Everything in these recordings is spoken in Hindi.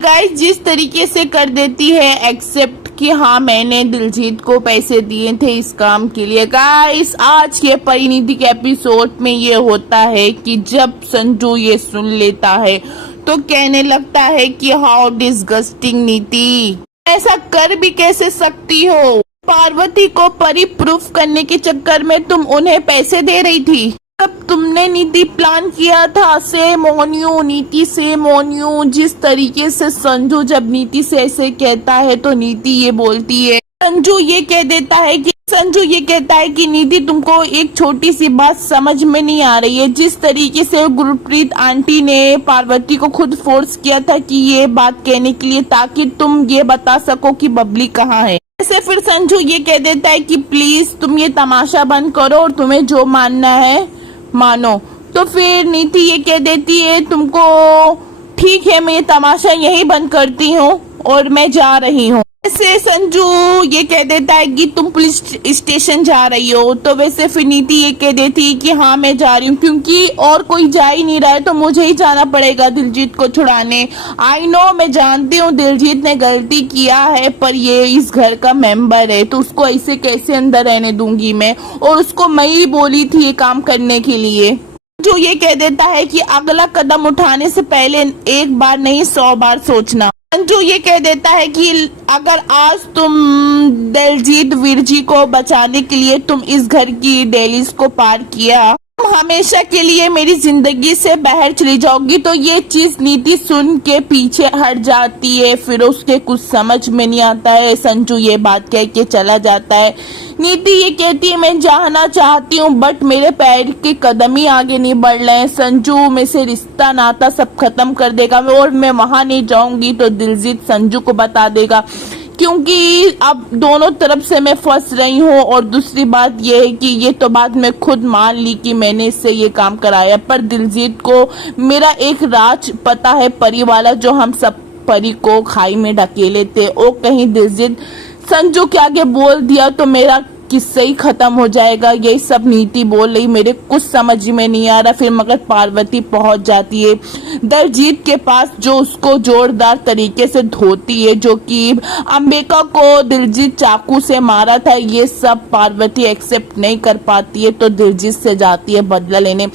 गाइस जिस तरीके से कर देती है एक्सेप्ट कि हाँ मैंने दिलजीत को पैसे दिए थे इस काम के लिए। गाइस आज के परिणीति के एपिसोड में ये होता है कि जब संजू ये सुन लेता है तो कहने लगता है कि हाउ डिस्गस्टिंग नीति, ऐसा कर भी कैसे सकती हो। पार्वती को परी प्रूफ करने के चक्कर में तुम उन्हें पैसे दे रही थी। तब तुमने नीति प्लान किया था। सेम ऑन यू नीति, सेम ऑन यू। जिस तरीके से संजू जब नीति से ऐसे कहता है तो नीति ये बोलती है, संजू ये कहता है कि नीति तुमको एक छोटी सी बात समझ में नहीं आ रही है। जिस तरीके से गुरप्रीत आंटी ने पार्वती को खुद फोर्स किया था कि ये बात कहने के लिए ताकि तुम ये बता सको कि बबली कहाँ है, ऐसे फिर संजू ये कह देता है कि प्लीज तुम ये तमाशा बंद करो और तुम्हें जो मानना है मानो। तो फिर नीति ये कह देती है तुमको ठीक है, मैं ये तमाशा यही बंद करती हूँ और मैं जा रही हूँ। ऐसे संजू ये कह देता है कि तुम पुलिस स्टेशन जा रही हो। तो वैसे फिर नीति ये कह देती है कि हाँ मैं जा रही हूँ, क्योंकि और कोई जा ही नहीं रहा है तो मुझे ही जाना पड़ेगा दिलजीत को छुड़ाने। आई नो, मैं जानती हूँ दिलजीत ने गलती किया है, पर ये इस घर का मेंबर है तो उसको ऐसे कैसे अंदर रहने दूंगी मैं, और उसको मैं ही बोली थी ये काम करने के लिए। जो ये कह देता है कि अगला कदम उठाने से पहले एक बार नहीं 100 बार सोचना। संजू ये कह देता है कि अगर आज तुम दिलजीत वीरजी को बचाने के लिए तुम इस घर की डेलीज को पार किया, तुम हमेशा के लिए मेरी जिंदगी से बाहर चली जाओगी। तो ये चीज नीति सुन के पीछे हट जाती है, फिर उसके कुछ समझ में नहीं आता है। संजू ये बात कह के चला जाता है। नीति ये कहती है मैं जाना चाहती हूँ बट मेरे पैर के कदम ही आगे नहीं बढ़ रहे हैं। संजू में से रिश्ता नाता सब खत्म कर देगा और मैं वहां नहीं जाऊंगी तो दिलजीत संजू को बता देगा, क्योंकि अब दोनों तरफ से मैं फंस रही हूँ। और दूसरी बात ये है कि ये तो बात मैं खुद मान ली कि मैंने इससे ये काम कराया, पर दिलजीत को मेरा एक राज पता है, परी वाला, जो हम सब परी को खाई में ढकेले थे। और कहीं दिलजीत संजू के आगे बोल दिया तो मेरा किस्सा ही खत्म हो जाएगा। यही सब नीति बोल रही, मेरे कुछ समझ में नहीं आ रहा। फिर मगर पार्वती पहुंच जाती है दिलजीत के पास, जो उसको जोरदार तरीके से धोती है, जो कि अंबिका को दिलजीत चाकू से मारा था। ये सब पार्वती एक्सेप्ट नहीं कर पाती है तो दिलजीत से जाती है बदला लेने।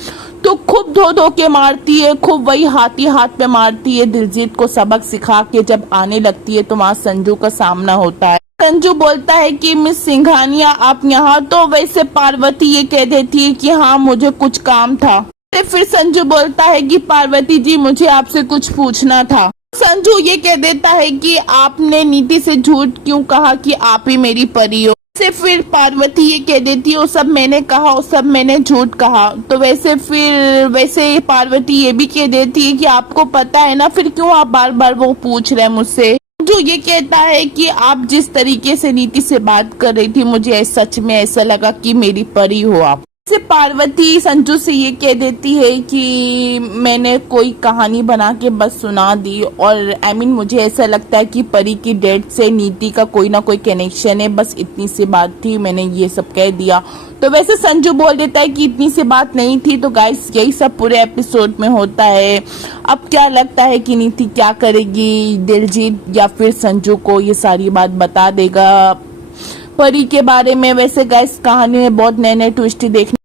तो खूब धो धो के मारती है, खूब वही हाथी हाथ पे मारती है। दिलजीत को सबक सिखा के जब आने लगती है तो वहां संजू का सामना होता है। संजू बोलता है कि मिस सिंघानिया आप यहाँ, तो वैसे पार्वती ये कह देती है कि हाँ मुझे कुछ काम था। फिर संजू बोलता है कि पार्वती जी मुझे आपसे कुछ पूछना था। संजू ये कह देता है कि आपने नीति से झूठ क्यों कहा कि आप ही मेरी परी हो। से फिर पार्वती ये कह देती है वो सब मैंने कहा, वो सब मैंने झूठ कहा। तो वैसे पार्वती ये भी कह देती है कि आपको पता है ना, फिर क्यों आप बार बार वो पूछ रहे हैं मुझसे। जो ये कहता है कि आप जिस तरीके से नीति से बात कर रही थी मुझे सच में ऐसा लगा कि मेरी परी हो आप। से पार्वती संजू से ये कह देती है कि मैंने कोई कहानी बना के बस सुना दी, और मुझे ऐसा लगता है कि परी की डेथ से नीति का कोई ना कोई कनेक्शन है, बस इतनी सी बात थी, मैंने ये सब कह दिया। तो वैसे संजू बोल देता है कि इतनी सी बात नहीं थी। तो गाइस यही सब पूरे एपिसोड में होता है। अब क्या लगता है कि नीति क्या करेगी, दिलजीत या फिर संजू को ये सारी बात बता देगा परी के बारे में। वैसे गाइस कहानी में बहुत नए नए ट्विस्ट देखने